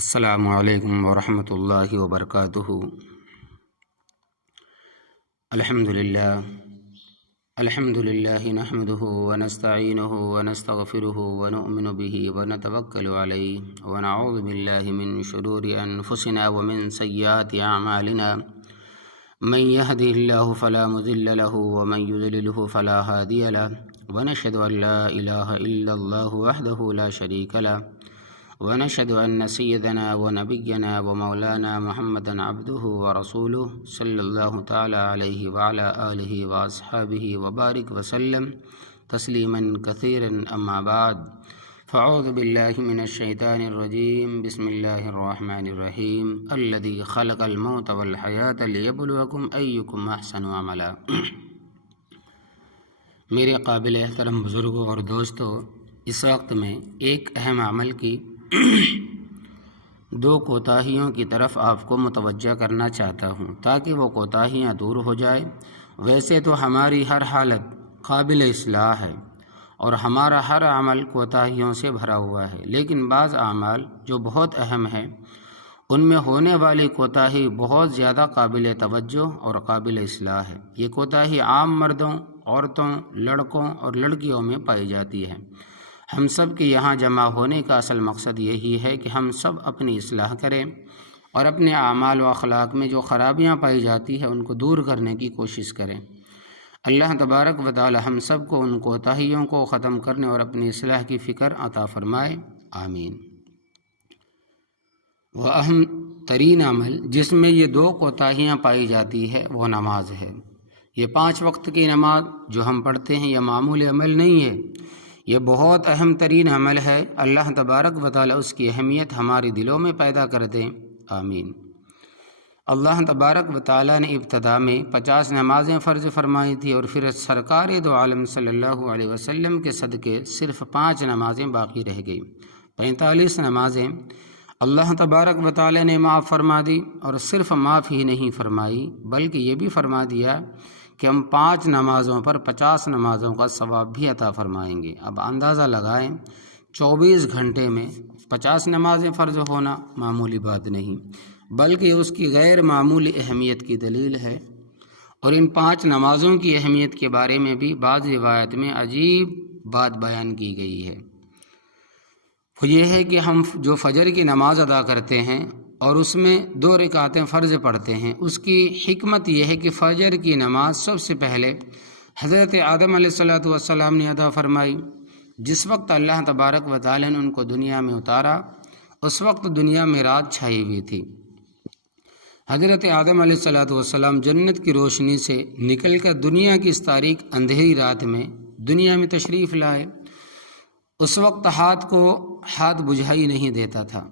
السلام علیکم ورحمۃ اللہ وبرکاتہ۔ الحمد للہ نحمده ونستعینه ونستغفره ونؤمن به ونتوکل علیہ ونعوذ باللہ من شرور انفسنا ومن سیئات اعمالنا من يهده الله فلا مضل له ومن يضلل فلا هادي له ونشهد ان لا اله الا الله وحده لا شريك له ونشهد أن سيدنا ونبينا ومولانا محمدا عبده ورسوله صلى الله تعالى عليه وعلى آله وأصحابه وبارك وسلم تسليما كثيرا أما بعد فأعوذ بالله من الشيطان الرجيم بسم الله الرحمن الرحيم الذي خلق الموت والحياة ليبلوكم أيكم أحسن عملا۔ میرے قابل احترام بزرگوں اور دوستوں، اس وقت میں ایک اہم عمل کی دو کوتاہیوں کی طرف آپ کو متوجہ کرنا چاہتا ہوں تاکہ وہ کوتاہیاں دور ہو جائیں۔ ویسے تو ہماری ہر حالت قابل اصلاح ہے اور ہمارا ہر عمل کوتاہیوں سے بھرا ہوا ہے، لیکن بعض اعمال جو بہت اہم ہیں ان میں ہونے والی کوتاہی بہت زیادہ قابل توجہ اور قابل اصلاح ہے۔ یہ کوتاہی عام مردوں، عورتوں، لڑکوں اور لڑکیوں میں پائی جاتی ہے۔ ہم سب کے یہاں جمع ہونے کا اصل مقصد یہی ہے کہ ہم سب اپنی اصلاح کریں اور اپنے اعمال و اخلاق میں جو خرابیاں پائی جاتی ہیں ان کو دور کرنے کی کوشش کریں۔ اللہ تبارک و تعالی ہم سب کو ان کوتاہیوں کو ختم کرنے اور اپنی اصلاح کی فکر عطا فرمائے، آمین۔ وہ اہم ترین عمل جس میں یہ دو کوتاہیاں پائی جاتی ہے وہ نماز ہے۔ یہ 5 وقت کی نماز جو ہم پڑھتے ہیں یہ معمولی عمل نہیں ہے، یہ بہت اہم ترین عمل ہے۔ اللہ تبارک و تعالی اس کی اہمیت ہمارے دلوں میں پیدا کر دیں، آمین۔ اللہ تبارک و تعالی نے ابتدا میں 50 نمازیں فرض فرمائی تھی اور پھر سرکار دو عالم صلی اللہ علیہ وسلم کے صدقے صرف 5 نمازیں باقی رہ گئیں۔ 45 نمازیں اللہ تبارک و تعالی نے معاف فرما دی، اور صرف معاف ہی نہیں فرمائی بلکہ یہ بھی فرما دیا کہ ہم 5 نمازوں پر 50 نمازوں کا ثواب بھی عطا فرمائیں گے۔ اب اندازہ لگائیں 24 گھنٹے میں 50 نمازیں فرض ہونا معمولی بات نہیں بلکہ اس کی غیر معمولی اہمیت کی دلیل ہے۔ اور ان 5 نمازوں کی اہمیت کے بارے میں بھی بعض روایت میں عجیب بات بیان کی گئی ہے۔ وہ یہ ہے کہ ہم جو فجر کی نماز ادا کرتے ہیں اور اس میں 2 رکعتیں فرض پڑھتے ہیں، اس کی حکمت یہ ہے کہ فجر کی نماز سب سے پہلے حضرت آدم علیہ السلام نے ادا فرمائی۔ جس وقت اللہ تبارک و تعالی نے ان کو دنیا میں اتارا اس وقت دنیا میں رات چھائی ہوئی تھی۔ حضرت آدم علیہ السلام جنت کی روشنی سے نکل کر دنیا کی اس تاریک اندھیری رات میں دنیا میں تشریف لائے۔ اس وقت ہاتھ بجھائی نہیں دیتا تھا،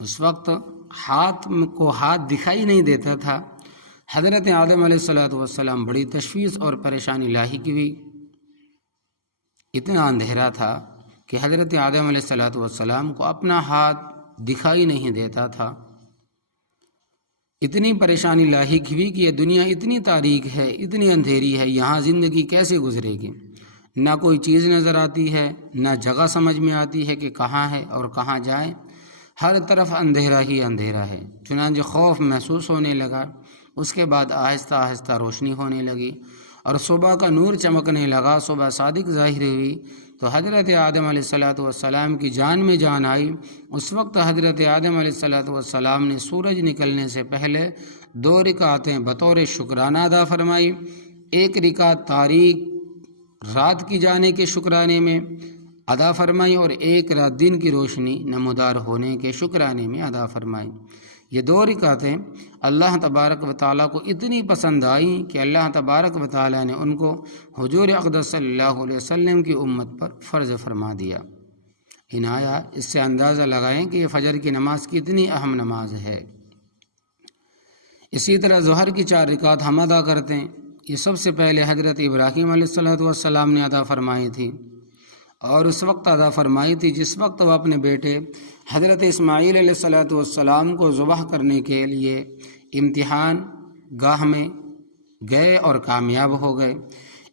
اس وقت ہاتھ دکھائی نہیں دیتا تھا۔ حضرت آدم علیہ السلام بڑی تشویش اور پریشانی لاحق ہوئی۔ اتنا اندھیرا تھا کہ حضرت آدم علیہ السلام کو اپنا ہاتھ دکھائی نہیں دیتا تھا۔ اتنی پریشانی لاحق ہوئی کہ یہ دنیا اتنی تاریک ہے، اتنی اندھیری ہے، یہاں زندگی کیسے گزرے گی؟ نہ کوئی چیز نظر آتی ہے، نہ جگہ سمجھ میں آتی ہے کہ کہاں ہے اور کہاں جائیں، ہر طرف اندھیرا ہی اندھیرا ہے۔ چنانچہ خوف محسوس ہونے لگا۔ اس کے بعد آہستہ آہستہ روشنی ہونے لگی اور صبح کا نور چمکنے لگا، صبح صادق ظاہر ہوئی تو حضرت آدم علیہ السلام کی جان میں جان آئی۔ اس وقت حضرت آدم علیہ السلام نے سورج نکلنے سے پہلے 2 رکعتیں بطور شکرانہ ادا فرمائی۔ 1 رکعت تاریک رات کی جانے کے شکرانے میں ادا فرمائی اور 1 رات دن کی روشنی نمودار ہونے کے شکرانے میں ادا فرمائی۔ یہ 2 رکعتیں اللہ تبارک و تعالیٰ کو اتنی پسند آئیں کہ اللہ تبارک و تعالیٰ نے ان کو حضور اقدس صلی اللہ علیہ وسلم کی امت پر فرض فرما دیا۔ عنایہ اس سے اندازہ لگائیں کہ یہ فجر کی نماز کی اتنی اہم نماز ہے۔ اسی طرح ظہر کی 4 رکعت ہم ادا کرتے ہیں۔ یہ سب سے پہلے حضرت ابراہیم علیہ السلام نے ادا فرمائی تھی، اور اس وقت ادا فرمائی تھی جس وقت وہ اپنے بیٹے حضرت اسماعیل علیہ السلام کو ذبح کرنے کے لیے امتحان گاہ میں گئے اور کامیاب ہو گئے۔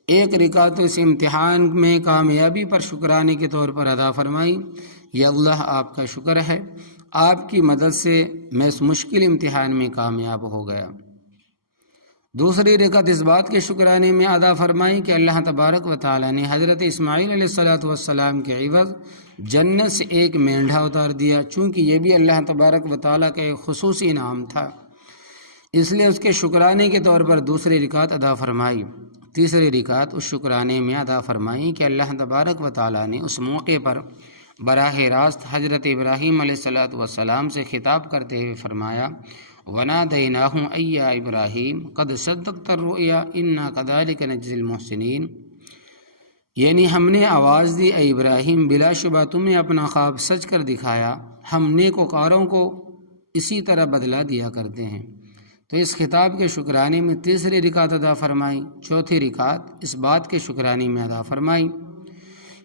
ایک رکعت اس امتحان میں کامیابی پر شکرانے کے طور پر ادا فرمائی، یا اللہ آپ کا شکر ہے، آپ کی مدد سے میں اس مشکل امتحان میں کامیاب ہو گیا۔ دوسری رکعت اس بات کے شکرانے میں ادا فرمائی کہ اللہ تبارک و تعالیٰ نے حضرت اسماعیل علیہ السلام کے عوض جنت سے ایک مینڈھا اتار دیا، چونکہ یہ بھی اللہ تبارک و تعالیٰ کا ایک خصوصی انعام تھا، اس لیے اس کے شکرانے کے طور پر دوسری رکعت ادا فرمائی۔ تیسری رکعت اس شکرانے میں ادا فرمائی کہ اللہ تبارک و تعالیٰ نے اس موقع پر براہ راست حضرت ابراہیم علیہ السلام سے خطاب کرتے ہوئے فرمایا، وَنَادَيْنَاهُ أَيْ يَا إِبْرَاهِيمُ قَدْ صَدَّقْتَ الرُّؤْيَا إِنَّا كَذَلِكَ نَجْزِي الْمُحْسِنِينَ، یعنی ہم نے آواز دی، اے ابراہیم بلا شبہ تم نے اپنا خواب سچ کر دکھایا، ہم نیکوکاروں کو اسی طرح بدلہ دیا کرتے ہیں۔ تو اس خطاب کے شکرانے میں تیسری رکعت ادا فرمائی۔ چوتھی رکعت اس بات کے شکرانے میں ادا فرمائی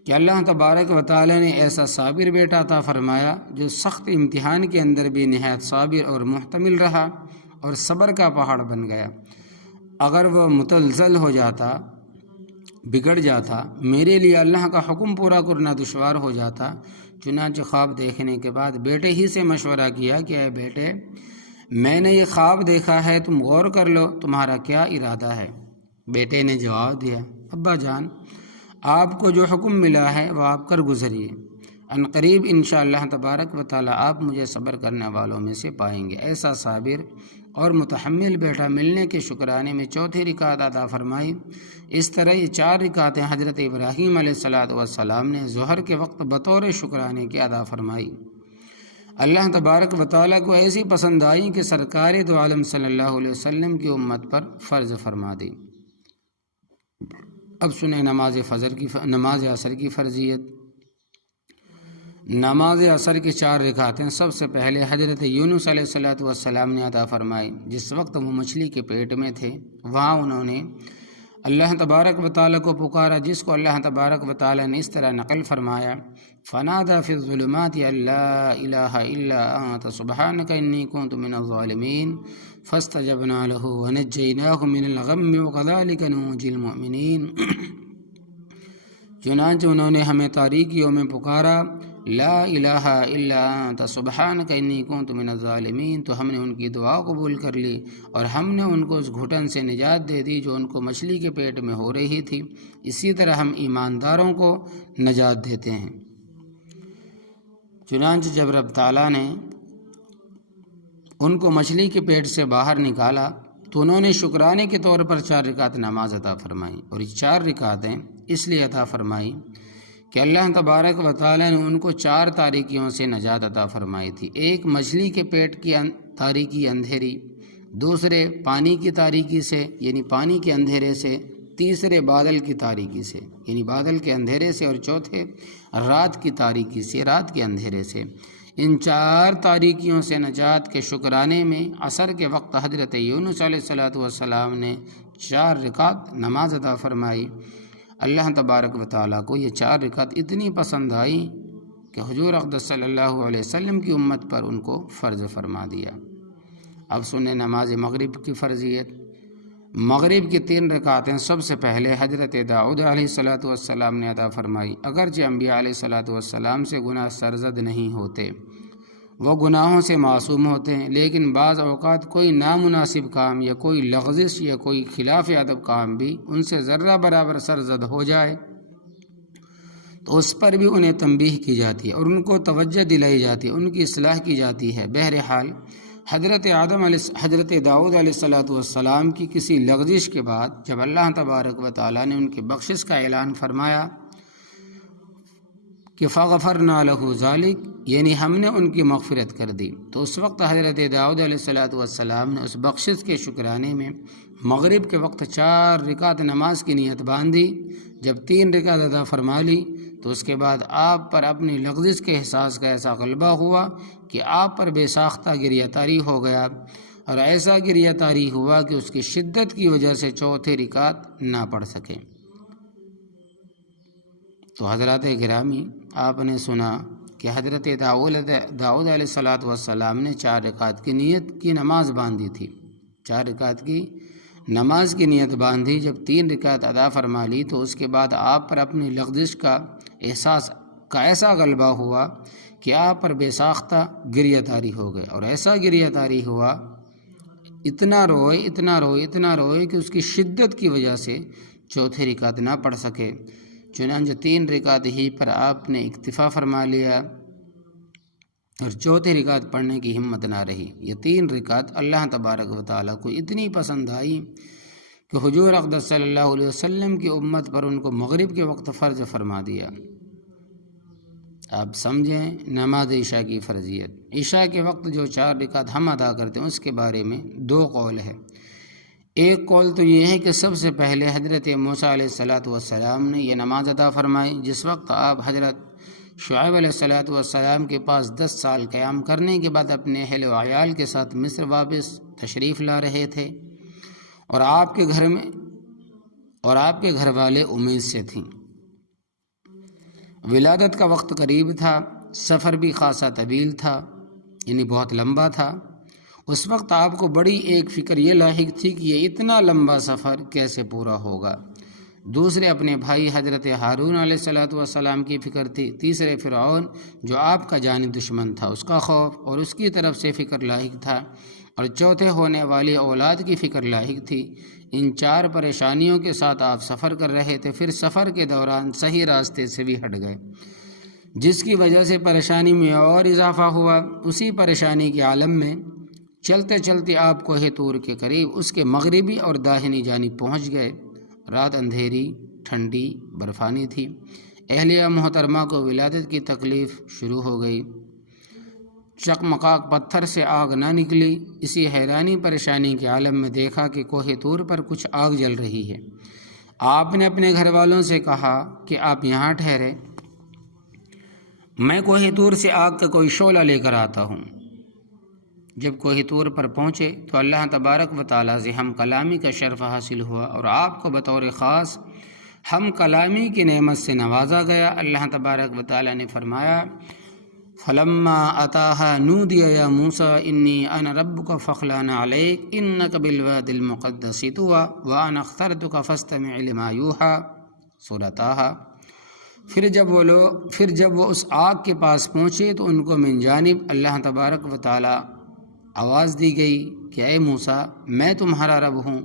کہ اللہ تبارک و تعالی نے ایسا صابر بیٹا عطا فرمایا جو سخت امتحان کے اندر بھی نہایت صابر اور محتمل رہا اور صبر کا پہاڑ بن گیا۔ اگر وہ متزلزل ہو جاتا، بگڑ جاتا، میرے لیے اللہ کا حکم پورا کرنا دشوار ہو جاتا، چنانچہ خواب دیکھنے کے بعد بیٹے ہی سے مشورہ کیا کہ اے بیٹے، میں نے یہ خواب دیکھا ہے، تم غور کر لو، تمہارا کیا ارادہ ہے؟ بیٹے نے جواب دیا، ابا جان، آپ کو جو حکم ملا ہے وہ آپ کر گزریے، عنقریب انشاءاللہ تبارک و تعالی آپ مجھے صبر کرنے والوں میں سے پائیں گے۔ ایسا صابر اور متحمل بیٹا ملنے کے شکرانے میں چوتھی رکعت ادا فرمائی۔ اس طرح یہ 4 رکعتیں حضرت ابراہیم علیہ السلام نے ظہر کے وقت بطور شکرانے کی ادا فرمائی۔ اللہ تبارک و تعالیٰ کو ایسی پسند آئی کہ سرکار دو عالم صلی اللہ علیہ وسلم کی امت پر فرض فرما دی۔ اب سنیں نماز عصر کی فرضیت۔ نماز عصر کی 4 رکعتیں سب سے پہلے حضرت یونس علیہ السلام نے عطا فرمائی۔ جس وقت وہ مچھلی کے پیٹ میں تھے، وہاں انہوں نے اللہ تبارک و تعالیٰ کو پکارا، جس کو اللہ تبارک و تعالیٰ نے اس طرح نقل فرمایا، فَنَادَى فِي الظُّلُمَاتِ أَن لَّا إِلَٰهَ إِلَّا أَنتَ سُبْحَانَكَ إِنِّي كُنتُ مِنَ الظَّالِمِينَ فَاسْتَجَبْنَا لَهُ وَنَجَّيْنَاهُ مِنَ الْغَمِّ وَكَذَٰلِكَ نُنجِي الْمُؤْمِنِينَ۔ چنانچہ انہوں نے ہمیں تاریکیوں میں پکارا، لا الہ الا انت سبحانک انی کنت من الظالمین، تو ہم نے ان کی دعا قبول کر لی اور ہم نے ان کو اس گھٹن سے نجات دے دی جو ان کو مچھلی کے پیٹ میں ہو رہی تھی۔ اسی طرح ہم ایمانداروں کو نجات دیتے ہیں۔ چنانچہ جب رب تعالیٰ نے ان کو مچھلی کے پیٹ سے باہر نکالا تو انہوں نے شکرانے کے طور پر 4 رکعت نماز عطا فرمائی، اور یہ 4 رکعتیں اس لیے عطا فرمائی کہ اللہ تبارک و تعالیٰ نے ان کو 4 تاریکیوں سے نجات عطا فرمائی تھی۔ ایک مچھلی کے پیٹ کی تاریکی اندھیری، دوسرے پانی کی تاریکی سے یعنی پانی کے اندھیرے سے، تیسرے بادل کی تاریکی سے یعنی بادل کے اندھیرے سے، اور چوتھے رات کی تاریکی سے، رات کے اندھیرے سے۔ ان 4 تاریکیوں سے نجات کے شکرانے میں عصر کے وقت حضرت یونس علیہ السلام نے 4 رکعت نماز عطا فرمائی۔ اللہ تبارک و تعالیٰ کو یہ 4 رکعت اتنی پسند آئی کہ حضور اقدس صلی اللہ علیہ وسلم کی امت پر ان کو فرض فرما دیا۔ اب سنیں نماز مغرب کی فرضیت۔ مغرب کی 3 رکعتیں سب سے پہلے حضرت داؤد علیہ السلام نے عطا فرمائی۔ اگرچہ انبیاء علیہ السلام سے گناہ سرزد نہیں ہوتے، وہ گناہوں سے معصوم ہوتے ہیں، لیکن بعض اوقات کوئی نامناسب کام یا کوئی لغزش یا کوئی خلاف ادب کام بھی ان سے ذرہ برابر سرزد ہو جائے تو اس پر بھی انہیں تنبیہ کی جاتی ہے اور ان کو توجہ دلائی جاتی ہے، ان کی اصلاح کی جاتی ہے۔ بہرحال حضرت داؤد علیہ السلام کی کسی لغزش کے بعد جب اللہ تبارک و تعالیٰ نے ان کی بخشش کا اعلان فرمایا کہ فغفرنا لہ ذالک، یعنی ہم نے ان کی مغفرت کر دی، تو اس وقت حضرت داؤد علیہ السلام نے اس بخشش کے شکرانے میں مغرب کے وقت 4 رکعت نماز کی نیت باندھی۔ جب 3 رکعت ادا فرما لی تو اس کے بعد آپ پر اپنی لغزش کے احساس کا ایسا غلبہ ہوا کہ آپ پر بے ساختہ گریہ طاری ہو گیا، اور ایسا گریہ طاری ہوا کہ اس کی شدت کی وجہ سے 4تھی رکعت نہ پڑھ سکے۔ تو حضرات گرامی، آپ نے سنا کہ حضرت داؤد علیہ السلام نے 4 رکعت کی نیت کی نماز باندھی تھی، 4 رکعت کی نماز کی نیت باندھی، جب 3 رکعت ادا فرما لی تو اس کے بعد آپ پر اپنی لغزش کا احساس کا ایسا غلبہ ہوا کہ آپ پر بے ساختہ گریہ طاری ہو گئے، اور ایسا گریہ طاری ہوا، اتنا روئے کہ اس کی شدت کی وجہ سے چوتھی رکعت نہ پڑھ سکے۔ چنانچہ 3 رکعت ہی پر آپ نے اکتفا فرما لیا اور چوتھی رکعت پڑھنے کی ہمت نہ رہی۔ یہ 3 رکعت اللہ تبارک و تعالیٰ کو اتنی پسند آئی کہ حضور اقدس صلی اللہ علیہ وسلم کی امت پر ان کو مغرب کے وقت فرض فرما دیا۔ آپ سمجھیں نماز عشاء کی فرضیت۔ عشاء کے وقت جو 4 رکعت ہم ادا کرتے ہیں اس کے بارے میں 2 قول ہے۔ ایک قول تو یہ ہے کہ سب سے پہلے حضرت موسیٰ علیہ السلام نے یہ نماز ادا فرمائی، جس وقت آپ حضرت شعیب علیہ السلام کے پاس 10 سال قیام کرنے کے بعد اپنے اہل و عیال کے ساتھ مصر واپس تشریف لا رہے تھے، اور آپ کے گھر والے امید سے تھیں۔ ولادت کا وقت قریب تھا، سفر بھی خاصا طویل تھا، یعنی بہت لمبا تھا۔ اس وقت آپ کو بڑی ایک فکر یہ لاحق تھی کہ یہ اتنا لمبا سفر کیسے پورا ہوگا۔ دوسرے اپنے بھائی حضرت ہارون علیہ السلام کی فکر تھی۔ تیسرے فرعون جو آپ کا جانی دشمن تھا، اس کا خوف اور اس کی طرف سے فکر لاحق تھا، اور چوتھے ہونے والی اولاد کی فکر لاحق تھی۔ ان 4 پریشانیوں کے ساتھ آپ سفر کر رہے تھے، پھر سفر کے دوران صحیح راستے سے بھی ہٹ گئے، جس کی وجہ سے پریشانی میں اور اضافہ ہوا۔ اسی پریشانی کے عالم میں چلتے چلتے آپ کوہ طور کے قریب اس کے مغربی اور داہنی جانب پہنچ گئے۔ رات اندھیری، ٹھنڈی، برفانی تھی۔ اہلیہ محترمہ کو ولادت کی تکلیف شروع ہو گئی۔ چقمقاق پتھر سے آگ نہ نکلی۔ اسی حیرانی پریشانی کے عالم میں دیکھا کہ کوہ طور پر کچھ آگ جل رہی ہے۔ آپ نے اپنے گھر والوں سے کہا کہ آپ یہاں ٹھہرے، میں کوہ طور سے آگ کا کوئی شعلہ لے کر آتا ہوں۔ جب کوہ طور پر پہنچے تو اللہ تبارک و تعالیٰ سے ہم کلامی کا شرف حاصل ہوا، اور آپ کو بطور خاص ہم کلامی کی نعمت سے نوازا گیا۔ اللہ تبارک و تعالیٰ نے فرمایا، فلما اتاها نودی یا موسیٰ انی انا ربک فاخلع علیک انک بالوادی المقدس طوی وانا اخترتک فاستمع لما یوحی، سورۃ طٰہٰ۔ پھر جب وہ اس آگ کے پاس پہنچے تو ان کو من جانب اللہ تبارک و تعالیٰ آواز دی گئی کہ اے موسیٰ، میں تمہارا رب ہوں،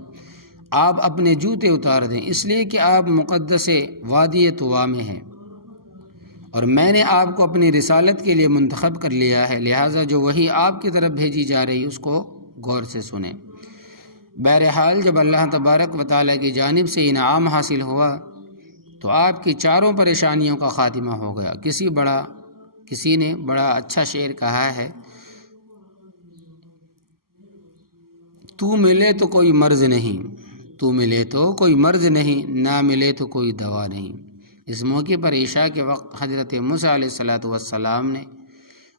آپ اپنے جوتے اتار دیں، اس لیے کہ آپ مقدس وادی طویٰ میں ہیں، اور میں نے آپ کو اپنی رسالت کے لیے منتخب کر لیا ہے، لہٰذا جو وحی آپ کی طرف بھیجی جا رہی اس کو غور سے سنیں۔ بہرحال جب اللہ تبارک و تعالیٰ کی جانب سے انعام حاصل ہوا تو آپ کی 4 پریشانیوں کا خاتمہ ہو گیا۔ کسی نے بڑا اچھا شعر کہا ہے، تو ملے تو کوئی مرض نہیں، تو ملے تو کوئی مرض نہیں، نہ ملے تو کوئی دوا نہیں۔ اس موقع پر عشاء کے وقت حضرت موسیٰ علیہ السلام نے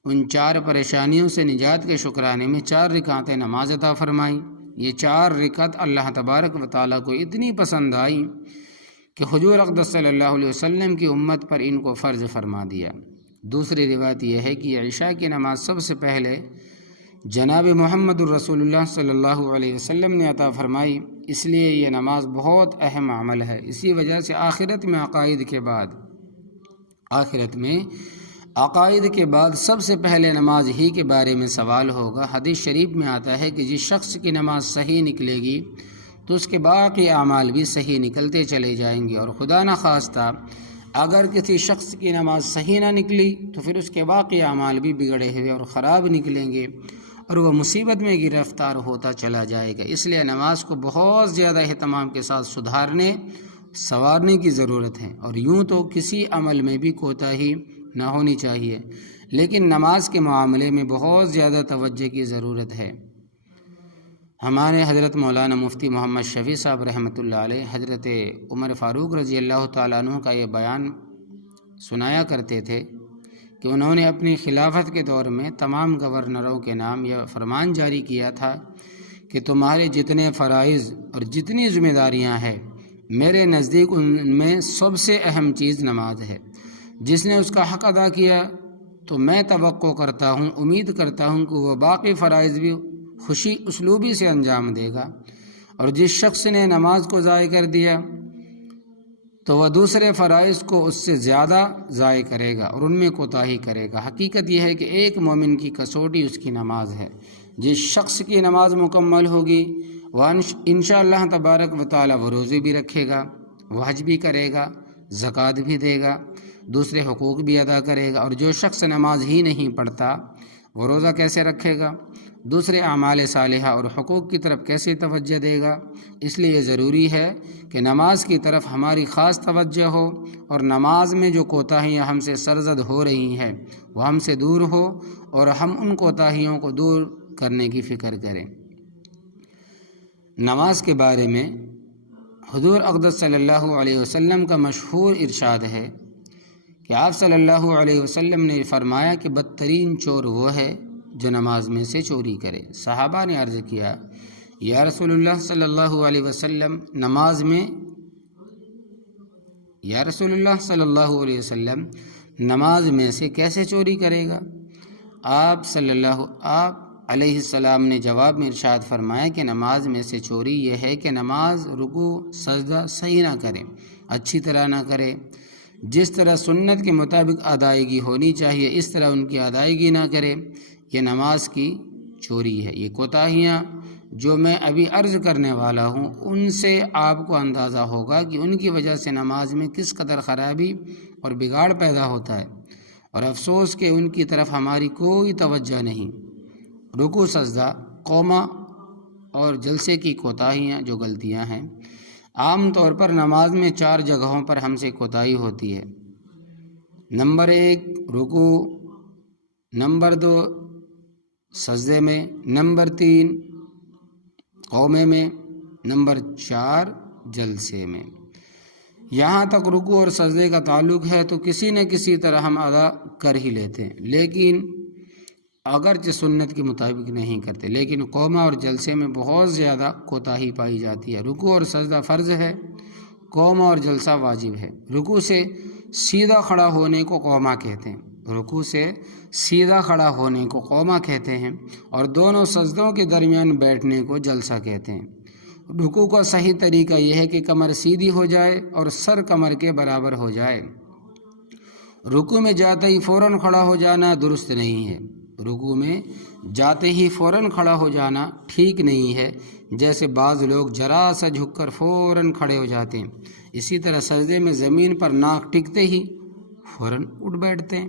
ان 4 پریشانیوں سے نجات کے شکرانے میں 4 رکعتیں نماز عطا فرمائیں۔ یہ 4 رکعت اللہ تبارک و تعالیٰ کو اتنی پسند آئیں کہ حضور اقدس صلی اللہ علیہ وسلم کی امت پر ان کو فرض فرما دیا۔ دوسری روایت یہ ہے کہ عشاء کی نماز سب سے پہلے جناب محمد الرسول اللہ صلی اللہ علیہ وسلم نے عطا فرمائی، اس لیے یہ نماز بہت اہم عمل ہے۔ اسی وجہ سے آخرت میں عقائد کے بعد سب سے پہلے نماز ہی کے بارے میں سوال ہوگا۔ حدیث شریف میں آتا ہے کہ جس شخص کی نماز صحیح نکلے گی تو اس کے باقی اعمال بھی صحیح نکلتے چلے جائیں گے، اور خدا نخواستہ اگر کسی شخص کی نماز صحیح نہ نکلی تو پھر اس کے باقی اعمال بھی بگڑے ہوئے اور خراب نکلیں گے، اور وہ مصیبت میں گرفتار ہوتا چلا جائے گا۔ اس لیے نماز کو بہت زیادہ اہتمام کے ساتھ سنوارنے کی ضرورت ہے، اور یوں تو کسی عمل میں بھی کوتاہی نہ ہونی چاہیے، لیکن نماز کے معاملے میں بہت زیادہ توجہ کی ضرورت ہے۔ ہمارے حضرت مولانا مفتی محمد شفیع صاحب رحمۃ اللہ علیہ حضرت عمر فاروق رضی اللہ تعالیٰ عنہ کا یہ بیان سنایا کرتے تھے کہ انہوں نے اپنی خلافت کے دور میں تمام گورنروں کے نام یہ فرمان جاری کیا تھا کہ تمہارے جتنے فرائض اور جتنی ذمہ داریاں ہیں، میرے نزدیک ان میں سب سے اہم چیز نماز ہے۔ جس نے اس کا حق ادا کیا تو میں توقع کرتا ہوں، امید کرتا ہوں کہ وہ باقی فرائض بھی خوشی اسلوبی سے انجام دے گا۔ اور جس شخص نے نماز کو ضائع کر دیا تو وہ دوسرے فرائض کو اس سے زیادہ ضائع کرے گا اور ان میں کوتاہی کرے گا۔ حقیقت یہ ہے کہ ایک مومن کی کسوٹی اس کی نماز ہے۔ جس شخص کی نماز مکمل ہوگی وہ انشاءاللہ تبارک و تعالی وہ روزے بھی رکھے گا، وہ حج بھی کرے گا، زکوٰۃ بھی دے گا، دوسرے حقوق بھی ادا کرے گا۔ اور جو شخص نماز ہی نہیں پڑھتا وہ روزہ کیسے رکھے گا، دوسرے اعمال صالحہ اور حقوق کی طرف کیسے توجہ دے گا؟ اس لیے ضروری ہے کہ نماز کی طرف ہماری خاص توجہ ہو، اور نماز میں جو کوتاہیاں ہم سے سرزد ہو رہی ہیں وہ ہم سے دور ہو، اور ہم ان کوتاہیوں کو دور کرنے کی فکر کریں۔ نماز کے بارے میں حضور اقدس صلی اللہ علیہ وسلم کا مشہور ارشاد ہے کہ آپ صلی اللہ علیہ وسلم نے فرمایا کہ بدترین چور وہ ہے جو نماز میں سے چوری کرے۔ صحابہ نے عرض کیا یا رسول اللہ صلی اللہ علیہ وسلم نماز میں سے کیسے چوری کرے گا؟ آپ علیہ السلام نے جواب میں ارشاد فرمایا کہ نماز میں سے چوری یہ ہے کہ نماز رکوع سجدہ صحیح نہ کرے، اچھی طرح نہ کرے، جس طرح سنت کے مطابق ادائیگی ہونی چاہیے اس طرح ان کی ادائیگی نہ کرے، یہ نماز کی چوری ہے۔ یہ کوتاہیاں جو میں ابھی عرض کرنے والا ہوں ان سے آپ کو اندازہ ہوگا کہ ان کی وجہ سے نماز میں کس قدر خرابی اور بگاڑ پیدا ہوتا ہے، اور افسوس کہ ان کی طرف ہماری کوئی توجہ نہیں۔ رکوع سجدہ، قوما اور جلسے کی کوتاہیاں جو غلطیاں ہیں، عام طور پر نماز میں 4 جگہوں پر ہم سے کوتاہی ہوتی ہے۔ نمبر 1 رکوع، نمبر 2 سجدے میں، نمبر 3 قومے میں، نمبر 4 جلسے میں۔ یہاں تک رکوع اور سجدے کا تعلق ہے تو کسی نہ کسی طرح ہم ادا کر ہی لیتے ہیں، لیکن اگرچہ سنت کے مطابق نہیں کرتے، لیکن قومہ اور جلسے میں بہت زیادہ کوتاہی پائی جاتی ہے۔ رکوع اور سجدہ فرض ہے، قومہ اور جلسہ واجب ہے۔ رکوع سے سیدھا کھڑا ہونے کو قومہ کہتے ہیں، رکوع سے سیدھا کھڑا ہونے کو قومہ کہتے ہیں، اور دونوں سجدوں کے درمیان بیٹھنے کو جلسہ کہتے ہیں۔ رکوع کا صحیح طریقہ یہ ہے کہ کمر سیدھی ہو جائے اور سر کمر کے برابر ہو جائے۔ رکوع میں جاتے ہی فوراً کھڑا ہو جانا درست نہیں ہے۔ رکوع میں جاتے ہی فوراً کھڑا ہو جانا ٹھیک نہیں ہے، جیسے بعض لوگ ذرا سا جھک کر فوراً کھڑے ہو جاتے ہیں۔ اسی طرح سجدے میں زمین پر ناک ٹکتے ہی فوراً اٹھ بیٹھتے ہیں۔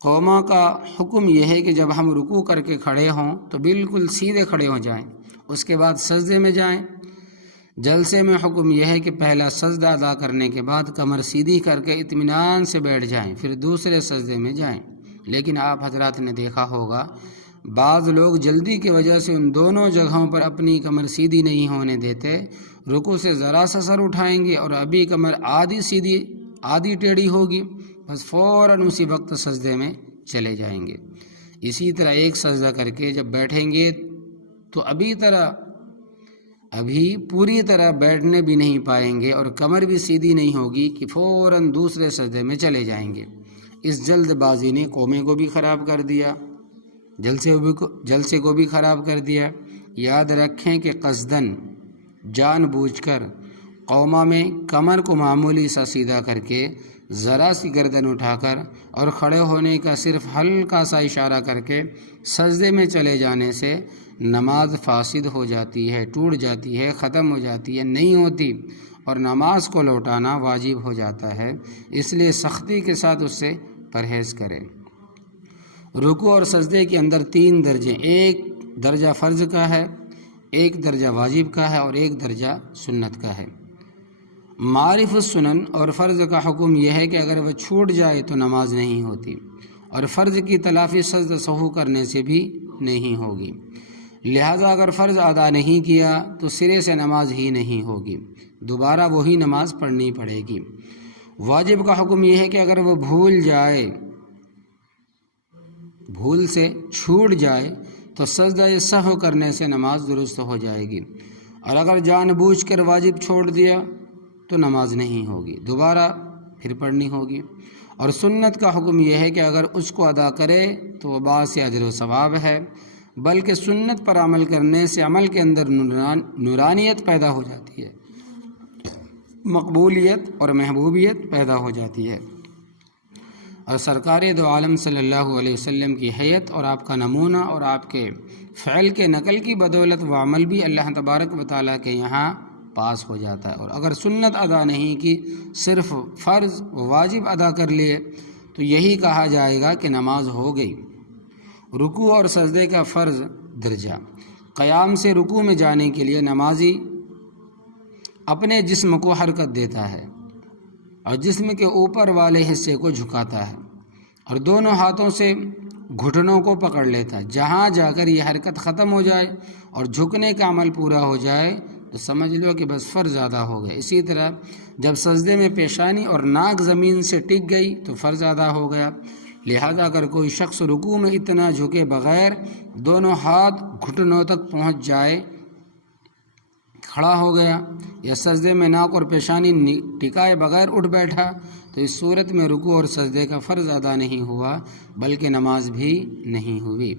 قومہ کا حکم یہ ہے کہ جب ہم رکوع کر کے کھڑے ہوں تو بالکل سیدھے کھڑے ہو جائیں، اس کے بعد سجدے میں جائیں۔ جلسے میں حکم یہ ہے کہ پہلا سجدہ ادا کرنے کے بعد کمر سیدھی کر کے اطمینان سے بیٹھ جائیں، پھر دوسرے سجدے میں جائیں۔ لیکن آپ حضرات نے دیکھا ہوگا بعض لوگ جلدی کی وجہ سے ان دونوں جگہوں پر اپنی کمر سیدھی نہیں ہونے دیتے۔ رکوع سے ذرا سا سر اٹھائیں گے اور ابھی کمر آدھی سیدھی آدھی ٹیڑھی ہوگی، بس فوراً اسی وقت سجدے میں چلے جائیں گے۔ اسی طرح ایک سجدہ کر کے جب بیٹھیں گے تو ابھی پوری طرح بیٹھنے بھی نہیں پائیں گے اور کمر بھی سیدھی نہیں ہوگی کہ فوراً دوسرے سجدے میں چلے جائیں گے۔ اس جلد بازی نے قومے کو بھی خراب کر دیا، جلسے کو بھی خراب کر دیا۔ یاد رکھیں کہ قصداً جان بوجھ کر قومہ میں کمر کو معمولی سا سیدھا کر کے ذرا سی گردن اٹھا کر اور کھڑے ہونے کا صرف ہلکا سا اشارہ کر کے سجدے میں چلے جانے سے نماز فاسد ہو جاتی ہے، ٹوٹ جاتی ہے، ختم ہو جاتی ہے، نہیں ہوتی، اور نماز کو لوٹانا واجب ہو جاتا ہے۔ اس لیے سختی کے ساتھ اس سے پرہیز کریں۔ رکوع اور سجدے کے اندر 3 درجے، ایک درجہ فرض کا ہے، ایک درجہ واجب کا ہے اور ایک درجہ سنت کا ہے۔ معرف السنن اور فرض کا حکم یہ ہے کہ اگر وہ چھوٹ جائے تو نماز نہیں ہوتی، اور فرض کی تلافی سجدہ سہو کرنے سے بھی نہیں ہوگی۔ لہذا اگر فرض ادا نہیں کیا تو سرے سے نماز ہی نہیں ہوگی، دوبارہ وہی نماز پڑھنی پڑے گی۔ واجب کا حکم یہ ہے کہ اگر وہ بھول سے چھوٹ جائے تو سجدہ سہو کرنے سے نماز درست ہو جائے گی، اور اگر جان بوجھ کر واجب چھوڑ دیا تو نماز نہیں ہوگی، دوبارہ پھر پڑھنی ہوگی۔ اور سنت کا حکم یہ ہے کہ اگر اس کو ادا کرے تو وہ باعث اجر و ثواب ہے، بلکہ سنت پر عمل کرنے سے عمل کے اندر نورانیت پیدا ہو جاتی ہے، مقبولیت اور محبوبیت پیدا ہو جاتی ہے۔ اور سرکار دو عالم صلی اللہ علیہ وسلم کی حیت اور آپ کا نمونہ اور آپ کے فعل کے نقل کی بدولت وہ عمل بھی اللہ تبارک و تعالیٰ کے یہاں پاس ہو جاتا ہے۔ اور اگر سنت ادا نہیں کی، صرف فرض و واجب ادا کر لیے، تو یہی کہا جائے گا کہ نماز ہو گئی۔ رکوع اور سجدے کا فرض درجہ۔ قیام سے رکوع میں جانے کے لیے نمازی اپنے جسم کو حرکت دیتا ہے اور جسم کے اوپر والے حصے کو جھکاتا ہے اور دونوں ہاتھوں سے گھٹنوں کو پکڑ لیتا ہے۔ جہاں جا کر یہ حرکت ختم ہو جائے اور جھکنے کا عمل پورا ہو جائے تو سمجھ لو کہ بس فرض ادا ہو گیا۔ اسی طرح جب سجدے میں پیشانی اور ناک زمین سے ٹک گئی تو فرض ادا ہو گیا۔ لہذا اگر کوئی شخص رکوع میں اتنا جھکے بغیر دونوں ہاتھ گھٹنوں تک پہنچ جائے، کھڑا ہو گیا، یا سجدے میں ناک اور پیشانی ٹکائے بغیر اٹھ بیٹھا، تو اس صورت میں رکوع اور سجدے کا فرض ادا نہیں ہوا بلکہ نماز بھی نہیں ہوئی۔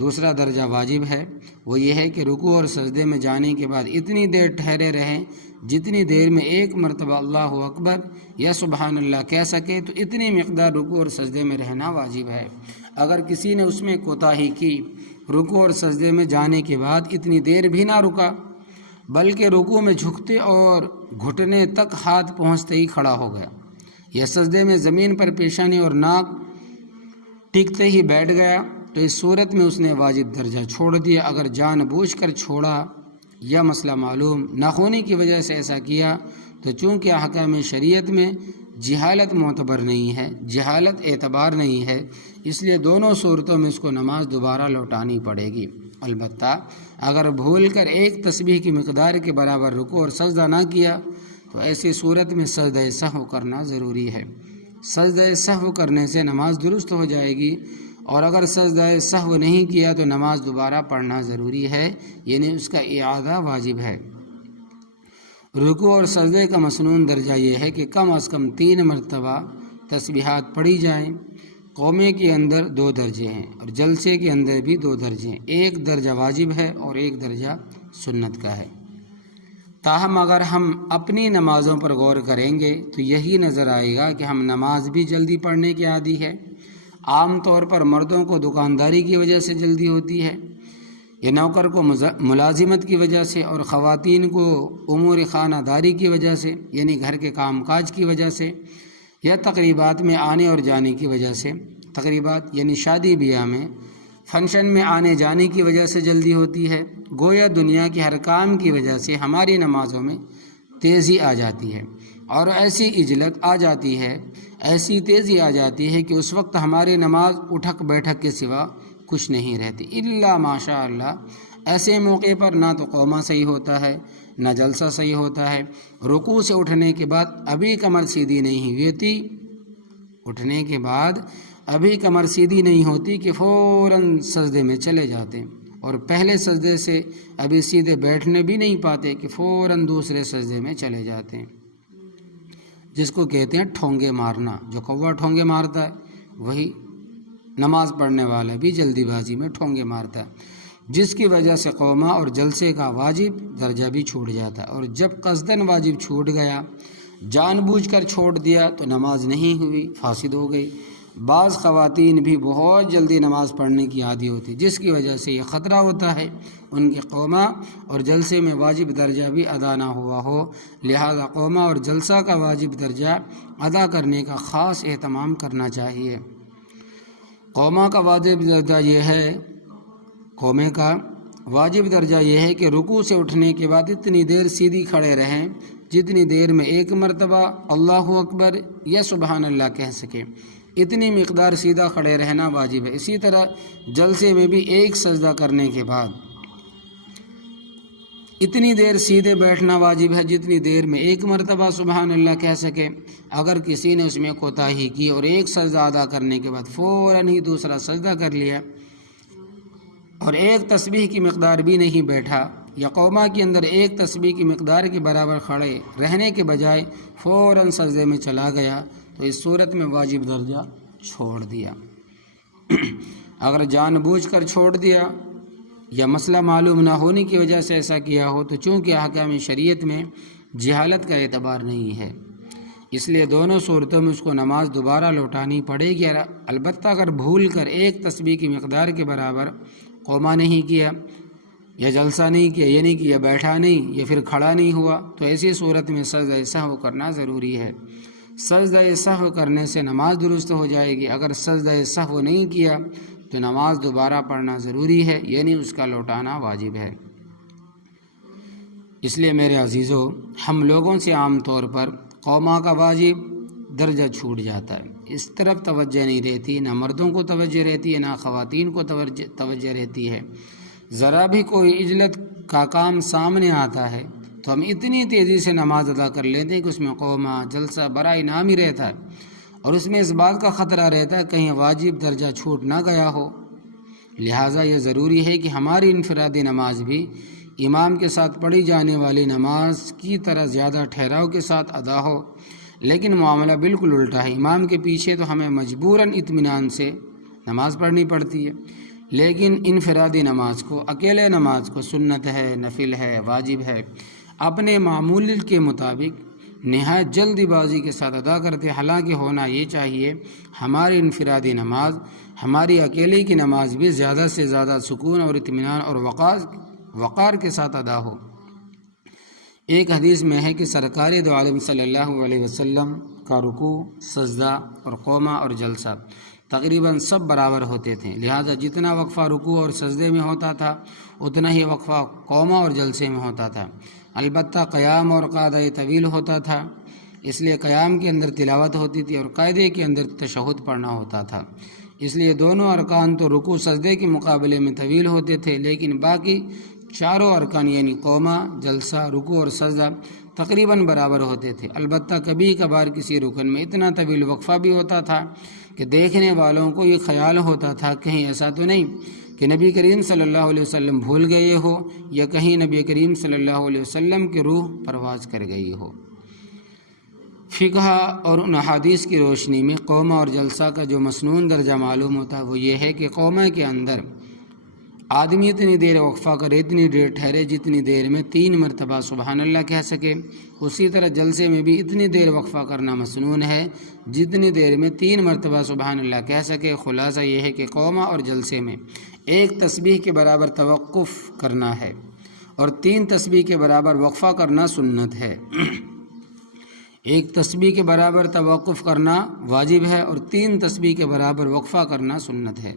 دوسرا درجہ واجب ہے، وہ یہ ہے کہ رکوع اور سجدے میں جانے کے بعد اتنی دیر ٹھہرے رہیں جتنی دیر میں ایک مرتبہ اللہ اکبر یا سبحان اللہ کہہ سکے، تو اتنی مقدار رکوع اور سجدے میں رہنا واجب ہے۔ اگر کسی نے اس میں کوتاہی کی، رکوع اور سجدے میں جانے کے بعد اتنی دیر بھی نہ رکا بلکہ رکوع میں جھکتے اور گھٹنے تک ہاتھ پہنچتے ہی کھڑا ہو گیا، یا سجدے میں زمین پر پیشانی اور ناک ٹکتے ہی بیٹھ گیا، تو اس صورت میں اس نے واجب درجہ چھوڑ دیا۔ اگر جان بوجھ کر چھوڑا یا مسئلہ معلوم نہ ہونے کی وجہ سے ایسا کیا، تو چونکہ احکام شریعت میں جہالت معتبر نہیں ہے، جہالت اعتبار نہیں ہے، اس لیے دونوں صورتوں میں اس کو نماز دوبارہ لوٹانی پڑے گی۔ البتہ اگر بھول کر ایک تسبیح کی مقدار کے برابر رکوع اور سجدہ نہ کیا تو ایسی صورت میں سجدہ سہو کرنا ضروری ہے۔ سجدہ سہو کرنے سے نماز درست ہو جائے گی، اور اگر سجدہ سہو نہیں کیا تو نماز دوبارہ پڑھنا ضروری ہے، یعنی اس کا اعادہ واجب ہے۔ رکوع اور سجدے کا مسنون درجہ یہ ہے کہ کم از کم 3 مرتبہ تسبیحات پڑھی جائیں۔ قومے کے اندر 2 درجے ہیں اور جلسے کے اندر بھی 2 درجے ہیں، ایک درجہ واجب ہے اور ایک درجہ سنت کا ہے۔ تاہم اگر ہم اپنی نمازوں پر غور کریں گے تو یہی نظر آئے گا کہ ہم نماز بھی جلدی پڑھنے کے عادی ہے۔ عام طور پر مردوں کو دکانداری کی وجہ سے جلدی ہوتی ہے، یا نوکر کو ملازمت کی وجہ سے، اور خواتین کو امور خانہ داری کی وجہ سے، یعنی گھر کے کام کاج کی وجہ سے، یا تقریبات میں آنے اور جانے کی وجہ سے، تقریبات یعنی شادی بیاہ میں، فنکشن میں آنے جانے کی وجہ سے جلدی ہوتی ہے۔ گویا دنیا کے ہر کام کی وجہ سے ہماری نمازوں میں تیزی آ جاتی ہے، اور ایسی عجلت آ جاتی ہے، ایسی تیزی آ جاتی ہے کہ اس وقت ہماری نماز اٹھک بیٹھک کے سوا کچھ نہیں رہتی، الا ماشاء اللہ۔ ایسے موقع پر نہ تو قومہ صحیح ہوتا ہے، نہ جلسہ صحیح ہوتا ہے۔ رکوع سے اٹھنے کے بعد ابھی کمر سیدھی نہیں ہوتی، اٹھنے کے بعد ابھی کمر سیدھی نہیں ہوتی کہ فوراً سجدے میں چلے جاتے ہیں، اور پہلے سجدے سے ابھی سیدھے بیٹھنے بھی نہیں پاتے کہ فوراً دوسرے سجدے میں چلے جاتے ہیں، جس کو کہتے ہیں ٹھونگے مارنا۔ جو کوا ٹھونگے مارتا ہے وہی نماز پڑھنے والا بھی جلدی بازی میں ٹھونگے مارتا ہے، جس کی وجہ سے قومہ اور جلسے کا واجب درجہ بھی چھوٹ جاتا ہے۔ اور جب قصداً واجب چھوٹ گیا، جان بوجھ کر چھوڑ دیا، تو نماز نہیں ہوئی، فاسد ہو گئی۔ بعض خواتین بھی بہت جلدی نماز پڑھنے کی عادی ہوتی، جس کی وجہ سے یہ خطرہ ہوتا ہے ان کے قومہ اور جلسے میں واجب درجہ بھی ادا نہ ہوا ہو۔ لہذا قومہ اور جلسہ کا واجب درجہ ادا کرنے کا خاص اہتمام کرنا چاہیے۔ قومہ کا واجب درجہ یہ ہے، قومے کا واجب درجہ یہ ہے کہ رکوع سے اٹھنے کے بعد اتنی دیر سیدھی کھڑے رہیں جتنی دیر میں ایک مرتبہ اللہ اکبر یا سبحان اللہ کہہ سکے، اتنی مقدار سیدھا کھڑے رہنا واجب ہے۔ اسی طرح جلسے میں بھی ایک سجدہ کرنے کے بعد اتنی دیر سیدھے بیٹھنا واجب ہے جتنی دیر میں ایک مرتبہ سبحان اللہ کہہ سکے۔ اگر کسی نے اس میں کوتاہی کی اور ایک سجدہ ادا کرنے کے بعد فوراً ہی دوسرا سجدہ کر لیا اور ایک تسبیح کی مقدار بھی نہیں بیٹھا، یا قومہ کے اندر ایک تسبیح کی مقدار کے برابر کھڑے رہنے کے بجائے فوراً سجدے میں چلا گیا، تو اس صورت میں واجب درجہ چھوڑ دیا۔ اگر جان بوجھ کر چھوڑ دیا یا مسئلہ معلوم نہ ہونے کی وجہ سے ایسا کیا ہو تو چونکہ احکام شریعت میں جہالت کا اعتبار نہیں ہے، اس لیے دونوں صورتوں میں اس کو نماز دوبارہ لوٹانی پڑے گی۔ البتہ اگر بھول کر ایک تسبیح کی مقدار کے برابر قوما نہیں کیا، یا جلسہ نہیں کیا، یعنی کہ یا بیٹھا نہیں یا پھر کھڑا نہیں ہوا، تو ایسی صورت میں سجدہ سہو کرنا ضروری ہے۔ سجدہ سہو کرنے سے نماز درست ہو جائے گی۔ اگر سجدہ سہو نہیں کیا تو نماز دوبارہ پڑھنا ضروری ہے، یعنی اس کا لوٹانا واجب ہے۔ اس لیے میرے عزیزو، ہم لوگوں سے عام طور پر قوما کا واجب درجہ چھوٹ جاتا ہے، اس طرف توجہ نہیں رہتی، نہ مردوں کو توجہ رہتی ہے نہ خواتین کو توجہ رہتی ہے۔ ذرا بھی کوئی عجلت کا کام سامنے آتا ہے تو ہم اتنی تیزی سے نماز ادا کر لیتے ہیں کہ اس میں قوما جلسہ برائے نام ہی رہتا ہے، اور اس میں اس بات کا خطرہ رہتا ہے کہیں واجب درجہ چھوٹ نہ گیا ہو۔ لہٰذا یہ ضروری ہے کہ ہماری انفرادی نماز بھی امام کے ساتھ پڑھی جانے والی نماز کی طرح زیادہ ٹھہراؤ کے ساتھ ادا ہو، لیکن معاملہ بالکل الٹا ہے۔ امام کے پیچھے تو ہمیں مجبوراً اطمینان سے نماز پڑھنی پڑتی ہے، لیکن انفرادی نماز کو، اکیلے نماز کو سنت ہے، نفل ہے، واجب ہے، اپنے معمول کے مطابق نہایت جلدی بازی کے ساتھ ادا کرتے۔ حالانکہ ہونا یہ چاہیے ہماری انفرادی نماز، ہماری اکیلے کی نماز بھی زیادہ سے زیادہ سکون اور اطمینان اور وقار کے ساتھ ادا ہو۔ ایک حدیث میں ہے کہ سرکار دو عالم صلی اللہ علیہ وسلم کا رکوع، سجدہ اور قوما اور جلسہ تقریباً سب برابر ہوتے تھے، لہٰذا جتنا وقفہ رکوع اور سجدے میں ہوتا تھا اتنا ہی وقفہ قوما اور جلسے میں ہوتا تھا۔ البتہ قیام اور قعدہ طویل ہوتا تھا، اس لیے قیام کے اندر تلاوت ہوتی تھی اور قاعدے کے اندر تشہد پڑھنا ہوتا تھا۔ اس لیے دونوں ارکان تو رکوع سجدے کے مقابلے میں طویل ہوتے تھے، لیکن باقی چاروں ارکان یعنی قوما، جلسہ، رکوع اور سجدہ تقریباً برابر ہوتے تھے۔ البتہ کبھی کبھار کسی رکن میں اتنا طویل وقفہ بھی ہوتا تھا کہ دیکھنے والوں کو یہ خیال ہوتا تھا کہیں ایسا تو نہیں کہ نبی کریم صلی اللہ علیہ وسلم بھول گئے ہو، یا کہیں نبی کریم صلی اللہ علیہ وسلم کی روح پرواز کر گئی ہو۔ فقہ اور ان احادیث کی روشنی میں قوما اور جلسہ کا جو مسنون درجہ معلوم ہوتا ہے وہ یہ ہے کہ قوما کے اندر آدمی اتنی دیر وقفہ کرے، اتنی دیر ٹھہرے جتنی دیر میں 3 مرتبہ سبحان اللہ کہہ سکے۔ اسی طرح جلسے میں بھی اتنی دیر وقفہ کرنا مسنون ہے جتنی دیر میں 3 مرتبہ سبحان اللہ کہہ سکے۔ خلاصہ یہ ہے کہ قوما اور جلسے میں ایک تسبیح کے برابر توقف کرنا ہے اور 3 تسبیح کے برابر وقفہ کرنا سنت ہے۔ ایک تسبیح کے برابر توقف کرنا واجب ہے اور 3 تسبیح کے برابر وقفہ کرنا سنت ہے۔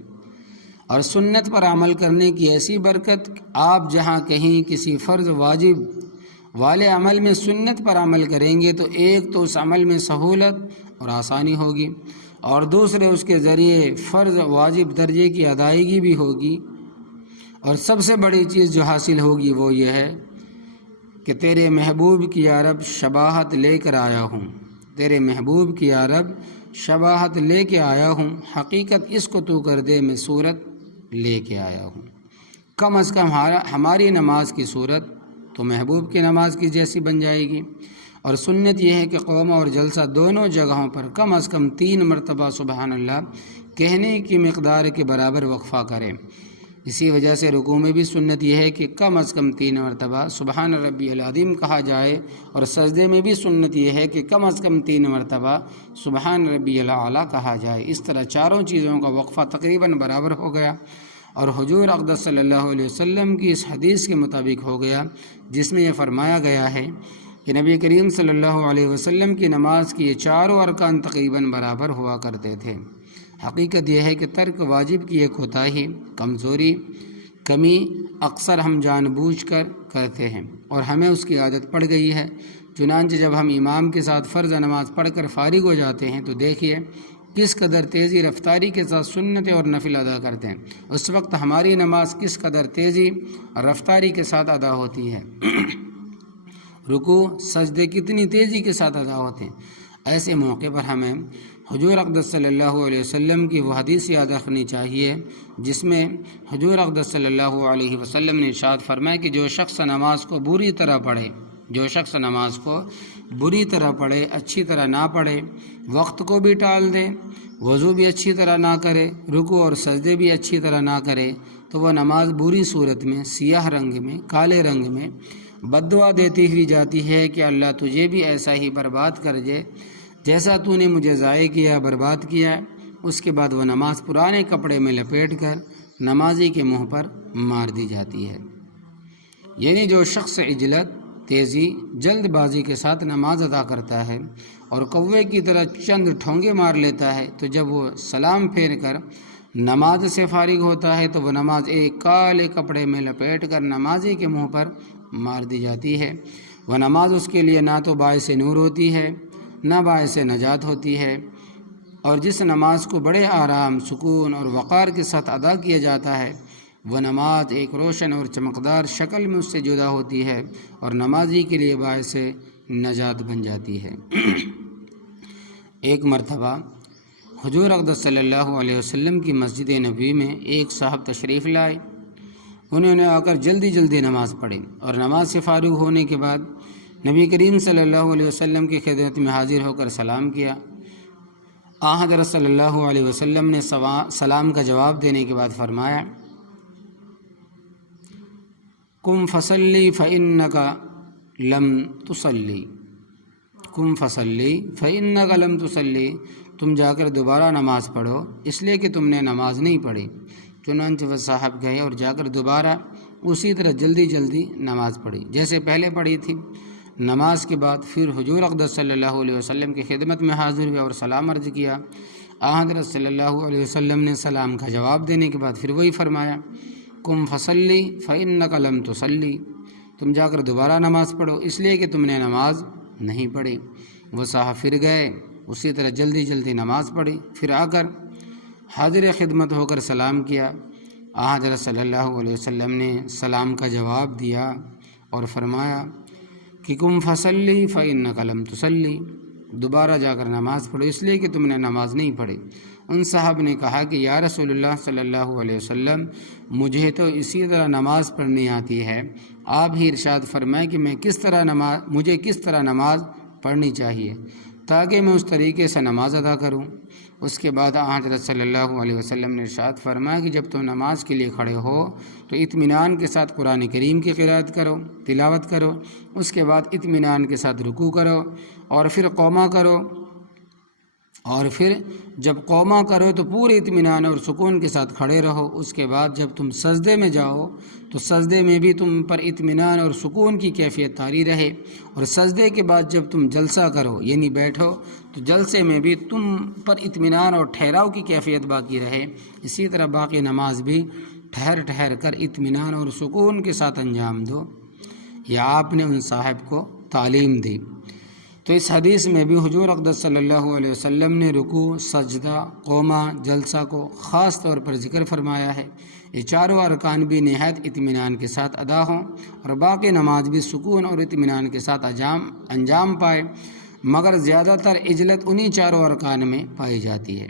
اور سنت پر عمل کرنے کی ایسی برکت، آپ جہاں کہیں کسی فرض واجب والے عمل میں سنت پر عمل کریں گے تو ایک تو اس عمل میں سہولت اور آسانی ہوگی، اور دوسرے اس کے ذریعے فرض واجب درجے کی ادائیگی بھی ہوگی، اور سب سے بڑی چیز جو حاصل ہوگی وہ یہ ہے کہ تیرے محبوب کی یا رب شباہت لے کر آیا ہوں، تیرے محبوب کی یا رب شباہت لے کے آیا ہوں، حقیقت اس کو تو کر دے میں صورت لے کے آیا ہوں۔ کم از کم ہماری نماز کی صورت تو محبوب کی نماز کی جیسی بن جائے گی۔ اور سنت یہ ہے کہ قوما اور جلسہ دونوں جگہوں پر کم از کم 3 مرتبہ سبحان اللہ کہنے کی مقدار کے برابر وقفہ کریں۔ اسی وجہ سے رکوع میں بھی سنت یہ ہے کہ کم از کم 3 مرتبہ سبحان ربی العظیم کہا جائے، اور سجدے میں بھی سنت یہ ہے کہ کم از کم 3 مرتبہ سبحان ربی الاعلیٰ کہا جائے۔ اس طرح چاروں چیزوں کا وقفہ تقریباً برابر ہو گیا، اور حضور اقدس صلی اللہ علیہ وسلم کی اس حدیث کے مطابق ہو گیا جس میں یہ فرمایا گیا ہے کہ نبی کریم صلی اللہ علیہ وسلم کی نماز کی یہ چاروں ارکان تقریباً برابر ہوا کرتے تھے۔ حقیقت یہ ہے کہ ترک واجب کی ایک کوتاہی، کمزوری، کمی اکثر ہم جان بوجھ کر کرتے ہیں اور ہمیں اس کی عادت پڑ گئی ہے۔ چنانچہ جب ہم امام کے ساتھ فرض نماز پڑھ کر فارغ ہو جاتے ہیں تو دیکھیے کس قدر تیزی رفتاری کے ساتھ سنتیں اور نفل ادا کرتے ہیں۔ اس وقت ہماری نماز کس قدر تیزی اور رفتاری کے ساتھ ادا ہوتی ہے، رکوع سجدے کتنی تیزی کے ساتھ ادا ہوتے ہیں۔ ایسے موقع پر ہمیں حضور اقدس صلی اللہ علیہ وسلم کی وہ حدیث یاد رکھنی چاہیے جس میں حضور اقدس صلی اللہ علیہ وسلم نے ارشاد فرمایا کہ جو شخص نماز کو بری طرح پڑھے، جو شخص نماز کو بری طرح پڑھے، اچھی طرح نہ پڑھے، وقت کو بھی ٹال دے، وضو بھی اچھی طرح نہ کرے، رکوع اور سجدے بھی اچھی طرح نہ کرے، تو وہ نماز بری صورت میں، سیاہ رنگ میں، کالے رنگ میں بد دعا دیتی ہوئی جاتی ہے کہ اللہ تجھے بھی ایسا ہی برباد کر دے جیسا تو نے مجھے ضائع کیا، برباد کیا۔ اس کے بعد وہ نماز پرانے کپڑے میں لپیٹ کر نمازی کے منہ پر مار دی جاتی ہے۔ یعنی جو شخص عجلت، تیزی، جلد بازی کے ساتھ نماز ادا کرتا ہے اور کوے کی طرح چند ٹھونگے مار لیتا ہے، تو جب وہ سلام پھیر کر نماز سے فارغ ہوتا ہے تو وہ نماز ایک کالے کپڑے میں لپیٹ کر نمازی کے منہ پر مار دی جاتی ہے۔ وہ نماز اس کے لیے نہ تو باعث نور ہوتی ہے، نہ باعث نجات ہوتی ہے، اور جس نماز کو بڑے آرام، سکون اور وقار کے ساتھ ادا کیا جاتا ہے، وہ نماز ایک روشن اور چمکدار شکل میں اس سے جدا ہوتی ہے اور نمازی کے لیے باعث نجات بن جاتی ہے۔ ایک مرتبہ حضور اقدس صلی اللہ علیہ وسلم کی مسجد نبوی میں ایک صاحب تشریف لائے۔ انہوں نے آ کر جلدی جلدی نماز پڑھی اور نماز سے فارغ ہونے کے بعد نبی کریم صلی اللہ علیہ وسلم کی خدمت میں حاضر ہو کر سلام کیا۔ حضرت صلی اللہ علیہ وسلم نے سلام کا جواب دینے کے بعد فرمایا، قم فصلی فإنک لم تصلی، قم فصلی فإنک لم تصلی، تم جا کر دوبارہ نماز پڑھو اس لیے کہ تم نے نماز نہیں پڑھی۔ چنانچہ وہ صاحب گئے اور جا کر دوبارہ اسی طرح جلدی جلدی نماز پڑھی جیسے پہلے پڑھی تھی۔ نماز کے بعد پھر حضور اقدس صلی اللہ علیہ وسلم کی خدمت میں حاضر ہوئے اور سلام عرض کیا۔ حضرت صلی اللہ علیہ وسلم نے سلام کا جواب دینے کے بعد پھر وہی فرمایا، قم فصلی فإنک لم تصلی، تم جا کر دوبارہ نماز پڑھو اس لیے کہ تم نے نماز نہیں پڑھی۔ وہ صاحب پھر گئے، اسی طرح جلدی جلدی نماز پڑھی، پھر آ کر حاضر خدمت ہو کر سلام کیا۔ حضرت صلی اللہ علیہ وسلم نے سلام کا جواب دیا اور فرمایا کہ قم فصلی فإنک لم تصلی، دوبارہ جا کر نماز پڑھو اس لیے کہ تم نے نماز نہیں پڑھی۔ ان صاحب نے کہا کہ یا رسول اللہ صلی اللہ علیہ وسلم، مجھے تو اسی طرح نماز پڑھنی آتی ہے، آپ ہی ارشاد فرمائیں کہ مجھے کس طرح نماز پڑھنی چاہیے تاکہ میں اس طریقے سے نماز ادا کروں۔ اس کے بعد حضرت صلی اللہ علیہ وسلم نے ارشاد فرمایا کہ جب تم نماز کے لیے کھڑے ہو تو اطمینان کے ساتھ قرآن کریم کی قرأت کرو، تلاوت کرو، اس کے بعد اطمینان کے ساتھ رکوع کرو اور پھر قوما کرو، اور پھر جب قوما کرو تو پورے اطمینان اور سکون کے ساتھ کھڑے رہو۔ اس کے بعد جب تم سجدے میں جاؤ تو سجدے میں بھی تم پر اطمینان اور سکون کی کیفیت طاری رہے، اور سجدے کے بعد جب تم جلسہ کرو یعنی بیٹھو تو جلسے میں بھی تم پر اطمینان اور ٹھہراؤ کی کیفیت باقی رہے۔ اسی طرح باقی نماز بھی ٹھہر کر اطمینان اور سکون کے ساتھ انجام دو۔ یہ آپ نے ان صاحب کو تعلیم دی۔ تو اس حدیث میں بھی حضور اقدس صلی اللہ علیہ وسلم نے رکوع، سجدہ، قوما، جلسہ کو خاص طور پر ذکر فرمایا ہے۔ یہ چاروں ارکان بھی نہایت اطمینان کے ساتھ ادا ہوں اور باقی نماز بھی سکون اور اطمینان کے ساتھ انجام پائے، مگر زیادہ تر عجلت انہی چاروں ارکان میں پائی جاتی ہے۔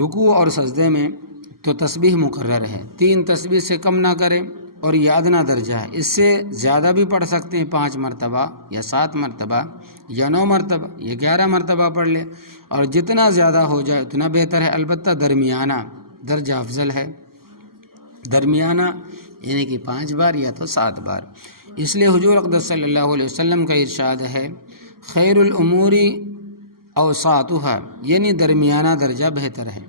رکوع اور سجدے میں تو تسبیح مقرر ہے، 3 تسبیح سے کم نہ کریں، اور یہ ادنا درجہ ہے، اس سے زیادہ بھی پڑھ سکتے ہیں، 5 مرتبہ یا 7 مرتبہ یا 9 مرتبہ یا 11 مرتبہ پڑھ لے، اور جتنا زیادہ ہو جائے اتنا بہتر ہے، البتہ درمیانہ درجہ افضل ہے، درمیانہ یعنی کہ 5 بار یا تو 7 بار۔ اس لیے حضور اقدس صلی اللہ علیہ وسلم کا ارشاد ہے، خیر الامور اوساطها، یعنی درمیانہ درجہ بہتر ہے،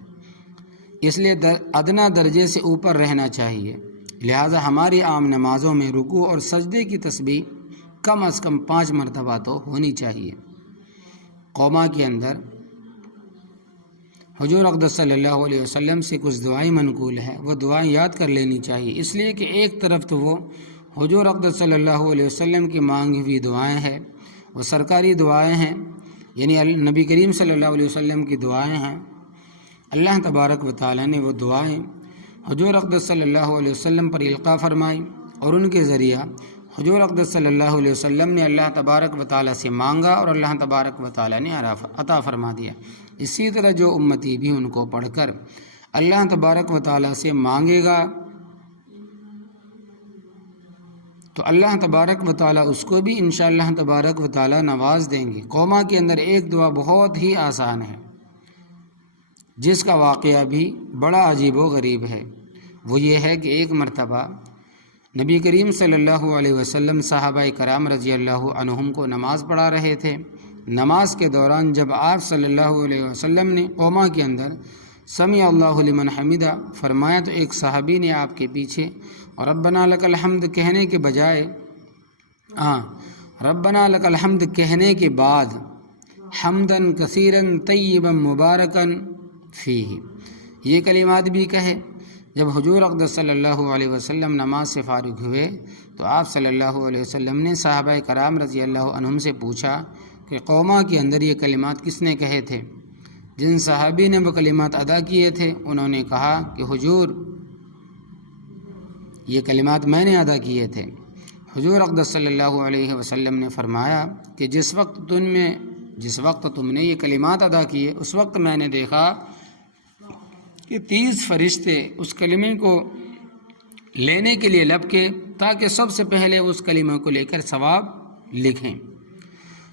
اس لیے ادنا درجے سے اوپر رہنا چاہیے۔ لہٰذا ہماری عام نمازوں میں رکوع اور سجدے کی تسبیح کم از کم 5 مرتبہ تو ہونی چاہیے۔ قوما کے اندر حضور اقدس صلی اللہ علیہ وسلم سے کچھ دعائیں منقول ہیں، وہ دعائیں یاد کر لینی چاہیے، اس لیے کہ ایک طرف تو وہ حضور اقدس صلی اللہ علیہ وسلم کی مانگی ہوئی دعائیں ہیں، وہ سرکاری دعائیں ہیں، یعنی نبی کریم صلی اللہ علیہ وسلم کی دعائیں ہیں۔ اللہ تبارک و تعالیٰ نے وہ دعائیں حضور اقدس صلی اللہ علیہ وسلم پر القاء فرمائی، اور ان کے ذریعہ حضور اقدس صلی اللہ علیہ وسلم نے اللہ تبارک و تعالیٰ سے مانگا اور اللہ تبارک و تعالیٰ نے عطا فرما دیا۔ اسی طرح جو امتی بھی ان کو پڑھ کر اللہ تبارک و تعالیٰ سے مانگے گا تو اللہ تبارک و تعالیٰ اس کو بھی انشاءاللہ تبارک و تعالیٰ نواز دیں گے۔ قوما کے اندر ایک دعا بہت ہی آسان ہے جس کا واقعہ بھی بڑا عجیب و غریب ہے۔ وہ یہ ہے کہ ایک مرتبہ نبی کریم صلی اللہ علیہ وسلم صحابہ کرام رضی اللہ عنہم کو نماز پڑھا رہے تھے۔ نماز کے دوران جب آپ صلی اللہ علیہ وسلم نے قوما کے اندر سمیع اللہ لمن حمدہ فرمایا تو ایک صحابی نے آپ کے پیچھے ربنا لک الحمد کہنے کے بجائے ربنا لک الحمد کہنے کے بعد حمدن کثیرن طیبا مبارکن فیہ یہ کلمات بھی کہے۔ جب حضور اقدس صلی اللہ علیہ وسلم نماز سے فارغ ہوئے تو آپ صلی اللہ علیہ وسلم نے صحابہ کرام رضی اللہ عنہم سے پوچھا کہ قوما کے اندر یہ کلمات کس نے کہے تھے؟ جن صحابی نے وہ کلمات ادا کیے تھے انہوں نے کہا کہ حضور یہ کلمات میں نے ادا کیے تھے۔ حضور اقدس صلی اللہ علیہ وسلم نے فرمایا کہ جس وقت تم نے یہ کلمات ادا کیے اس وقت میں نے دیکھا کہ 30 فرشتے اس کلمے کو لینے کے لیے لپکے تاکہ سب سے پہلے اس کلمے کو لے کر ثواب لکھیں۔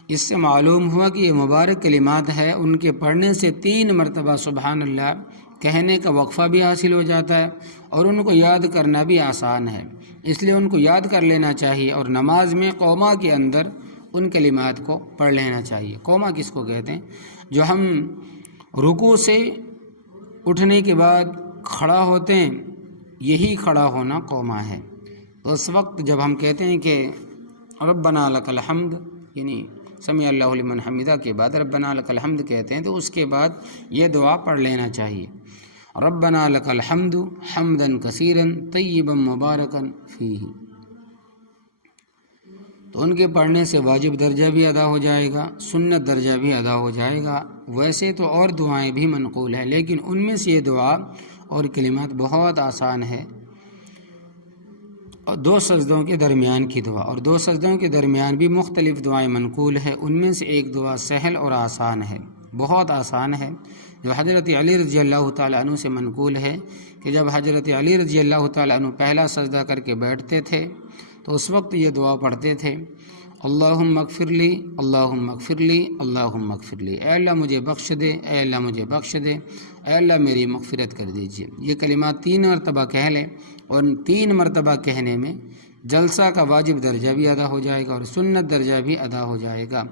اس سے معلوم ہوا کہ یہ مبارک کلمات ہے، ان کے پڑھنے سے 3 مرتبہ سبحان اللہ کہنے کا وقفہ بھی حاصل ہو جاتا ہے اور ان کو یاد کرنا بھی آسان ہے، اس لیے ان کو یاد کر لینا چاہیے اور نماز میں قوما کے اندر ان کلمات کو پڑھ لینا چاہیے۔ قوما کس کو کہتے ہیں؟ جو ہم رکوع سے اٹھنے کے بعد کھڑا ہوتے ہیں، یہی کھڑا ہونا قوما ہے۔ تو اس وقت جب ہم کہتے ہیں کہ ربنا لک الحمد یعنی سمیع اللہ لمن حمدہ کے بعد ربنا لک الحمد کہتے ہیں تو اس کے بعد یہ دعا پڑھ لینا چاہیے، ربنا لک الحمد حمدا کثیرا طیبا مبارکا فیہ۔ تو ان کے پڑھنے سے واجب درجہ بھی ادا ہو جائے گا، سنت درجہ بھی ادا ہو جائے گا۔ ویسے تو اور دعائیں بھی منقول ہیں لیکن ان میں سے یہ دعا اور کلمات بہت آسان ہے۔ 2 سجدوں کے درمیان کی دعا، اور 2 سجدوں کے درمیان بھی مختلف دعائیں منقول ہیں، ان میں سے ایک دعا سہل اور آسان ہے، بہت آسان ہے، جو حضرت علی رضی اللہ تعالیٰ عنہ سے منقول ہے کہ جب حضرت علی رضی اللہ تعالیٰ عنہ پہلا سجدہ کر کے بیٹھتے تھے تو اس وقت یہ دعا پڑھتے تھے، اللہم اغفر لی اللہم اغفر لی اللہم اغفر لی، اے اللہ مجھے بخش دے، اے اللہ مجھے بخش دے، اے اللہ میری مغفرت کر دیجیے۔ یہ کلمات 3 مرتبہ کہہ لیں اور 3 مرتبہ کہنے میں جلسہ کا واجب درجہ بھی ادا ہو جائے گا اور سنت درجہ بھی ادا ہو جائے گا۔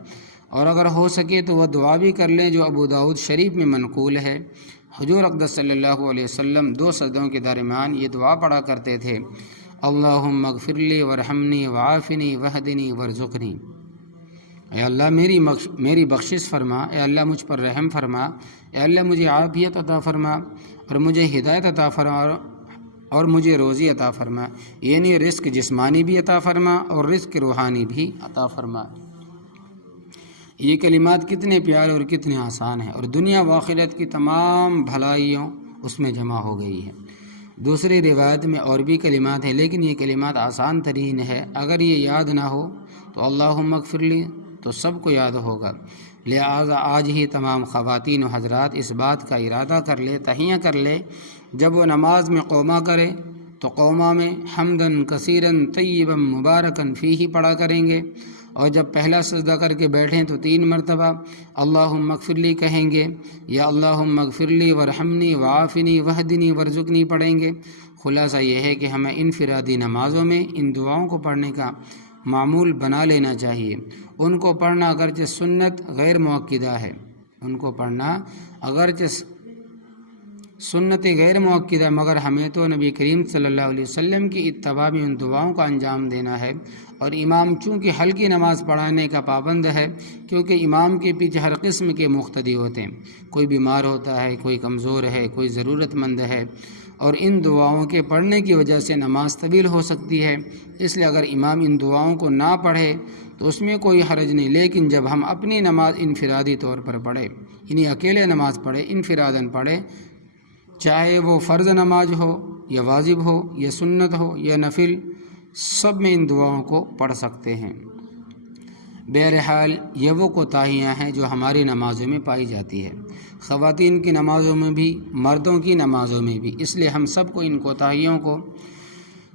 اور اگر ہو سکے تو وہ دعا بھی کر لیں جو ابو داؤد شریف میں منقول ہے، حضور اقدس صلی اللہ علیہ وسلم 2 سجدوں کے درمیان یہ دعا پڑھا کرتے تھے، اللہم اغفر لی ورحمنی وعافنی وہدنی ورزقنی، اے اللہ میری بخشش فرما، اے اللہ مجھ پر رحم فرما، اے اللہ مجھے عافیت عطا فرما اور مجھے ہدایت عطا فرما اور مجھے روزی عطا فرما، یعنی رزق جسمانی بھی عطا فرما اور رزق روحانی بھی عطا فرما۔ یہ کلمات کتنے پیارے اور کتنے آسان ہیں اور دنیا و آخرت کی تمام بھلائیوں اس میں جمع ہو گئی ہیں۔ دوسری روایت میں اور بھی کلمات ہیں لیکن یہ کلمات آسان ترین ہے، اگر یہ یاد نہ ہو تو اللہم اغفر لی تو سب کو یاد ہوگا، لہذا آج ہی تمام خواتین و حضرات اس بات کا ارادہ کر لے، تہیہ کر لے، جب وہ نماز میں قوما کرے تو قوما میں حمدن کثیرن طیبا مبارکن فیہ پڑھا کریں گے، اور جب پہلا سجدہ کر کے بیٹھیں تو 3 مرتبہ اللہم اغفر لی کہیں گے یا اللہم اغفر لی ورحمنی وعافنی وہدنی ورزقنی پڑھیں گے۔ خلاصہ یہ ہے کہ ہمیں انفرادی نمازوں میں ان دعاؤں کو پڑھنے کا معمول بنا لینا چاہیے۔ ان کو پڑھنا اگرچہ سنت غیر مؤکدہ ہے، ان کو پڑھنا اگرچہ سنت غیر مؤکدہ، مگر ہمیں تو نبی کریم صلی اللہ علیہ وسلم کی اتباع میں ان دعاؤں کا انجام دینا ہے۔ اور امام چونکہ ہلکی نماز پڑھانے کا پابند ہے کیونکہ امام کے پیچھے ہر قسم کے مقتدی ہوتے ہیں، کوئی بیمار ہوتا ہے، کوئی کمزور ہے، کوئی ضرورت مند ہے، اور ان دعاؤں کے پڑھنے کی وجہ سے نماز طویل ہو سکتی ہے، اس لیے اگر امام ان دعاؤں کو نہ پڑھے تو اس میں کوئی حرج نہیں، لیکن جب ہم اپنی نماز انفرادی طور پر پڑھیں، یعنی اکیلے نماز پڑھیں، انفراداً پڑھیں، چاہے وہ فرض نماز ہو یا واجب ہو یا سنت ہو یا نفل، سب میں ان دعاؤں کو پڑھ سکتے ہیں۔ بہرحال یہ وہ کوتاہیاں ہیں جو ہماری نمازوں میں پائی جاتی ہے، خواتین کی نمازوں میں بھی، مردوں کی نمازوں میں بھی، اس لیے ہم سب کو ان کوتاہیوں کو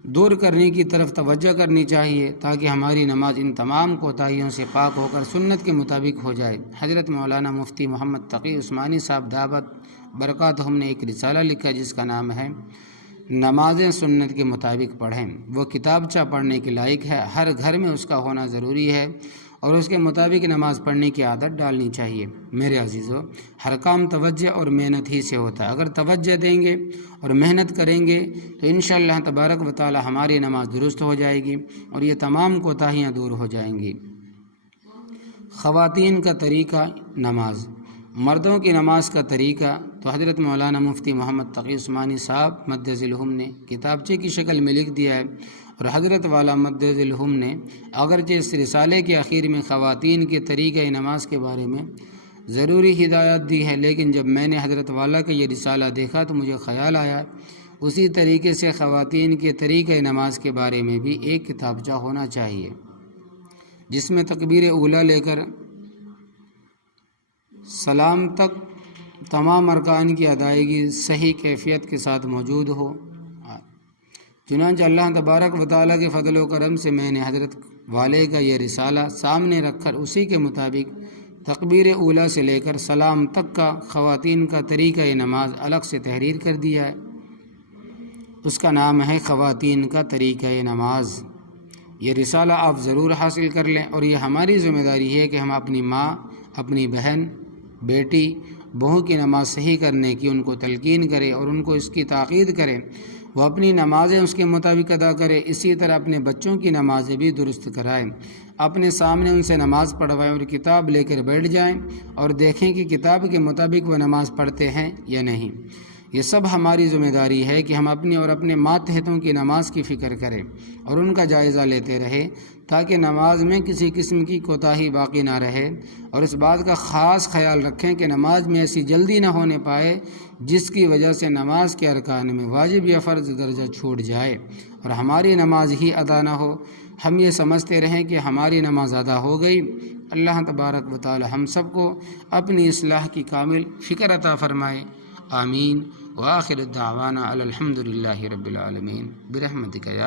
دور کرنے کی طرف توجہ کرنی چاہیے تاکہ ہماری نماز ان تمام کوتاہیوں سے پاک ہو کر سنت کے مطابق ہو جائے۔ حضرت مولانا مفتی محمد تقی عثمانی صاحب دعوت برکاتہم نے ایک رسالہ لکھا جس کا نام ہے نمازیں سنت کے مطابق پڑھیں۔ وہ کتابچہ پڑھنے کے لائق ہے، ہر گھر میں اس کا ہونا ضروری ہے اور اس کے مطابق نماز پڑھنے کی عادت ڈالنی چاہیے۔ میرے عزیزو، ہر کام توجہ اور محنت ہی سے ہوتا ہے۔ اگر توجہ دیں گے اور محنت کریں گے تو انشاءاللہ تبارک و تعالی ہماری نماز درست ہو جائے گی اور یہ تمام کوتاہیاں دور ہو جائیں گی۔ خواتین کا طریقہ نماز، مردوں کی نماز کا طریقہ تو حضرت مولانا مفتی محمد تقی عثمانی صاحب مد ذلہم نے کتابچے کی شکل میں لکھ دیا ہے، اور حضرت والا مد ذلہم نے اگرچہ اس رسالے کے آخر میں خواتین کے طریقہ نماز کے بارے میں ضروری ہدایات دی ہے، لیکن جب میں نے حضرت والا کا یہ رسالہ دیکھا تو مجھے خیال آیا اسی طریقے سے خواتین کے طریقہ نماز کے بارے میں بھی ایک کتابچہ ہونا چاہیے جس میں تکبیر اولیٰ لے کر سلام تک تمام ارکان کی ادائیگی صحیح کیفیت کے ساتھ موجود ہو۔ چنانچہ اللہ تبارک و تعالیٰ کے فضل و کرم سے میں نے حضرت والے کا یہ رسالہ سامنے رکھ کر اسی کے مطابق تکبیر اولیٰ سے لے کر سلام تک کا خواتین کا طریقہ نماز الگ سے تحریر کر دیا ہے۔ اس کا نام ہے خواتین کا طریقہ نماز۔ یہ رسالہ آپ ضرور حاصل کر لیں، اور یہ ہماری ذمہ داری ہے کہ ہم اپنی ماں، اپنی بہن، بیٹی، بہو کی نماز صحیح کرنے کی ان کو تلقین کرے اور ان کو اس کی تاکید کریں، وہ اپنی نمازیں اس کے مطابق ادا کرے۔ اسی طرح اپنے بچوں کی نمازیں بھی درست کرائیں، اپنے سامنے ان سے نماز پڑھوائیں اور کتاب لے کر بیٹھ جائیں اور دیکھیں کہ کتاب کے مطابق وہ نماز پڑھتے ہیں یا نہیں۔ یہ سب ہماری ذمہ داری ہے کہ ہم اپنی اور اپنے ماتحتوں کی نماز کی فکر کریں اور ان کا جائزہ لیتے رہیں تاکہ نماز میں کسی قسم کی کوتاہی باقی نہ رہے، اور اس بات کا خاص خیال رکھیں کہ نماز میں ایسی جلدی نہ ہونے پائے جس کی وجہ سے نماز کے ارکان میں واجب یا فرض درجہ چھوٹ جائے اور ہماری نماز ہی ادا نہ ہو۔ ہم یہ سمجھتے رہیں کہ ہماری نماز ادا ہو گئی۔ اللہ تبارک و تعالی ہم سب کو اپنی اصلاح کی کامل فکر عطا فرمائے، آمین۔ وآخر الدعوانا الحمد للہ رب العالمین برحمتک یا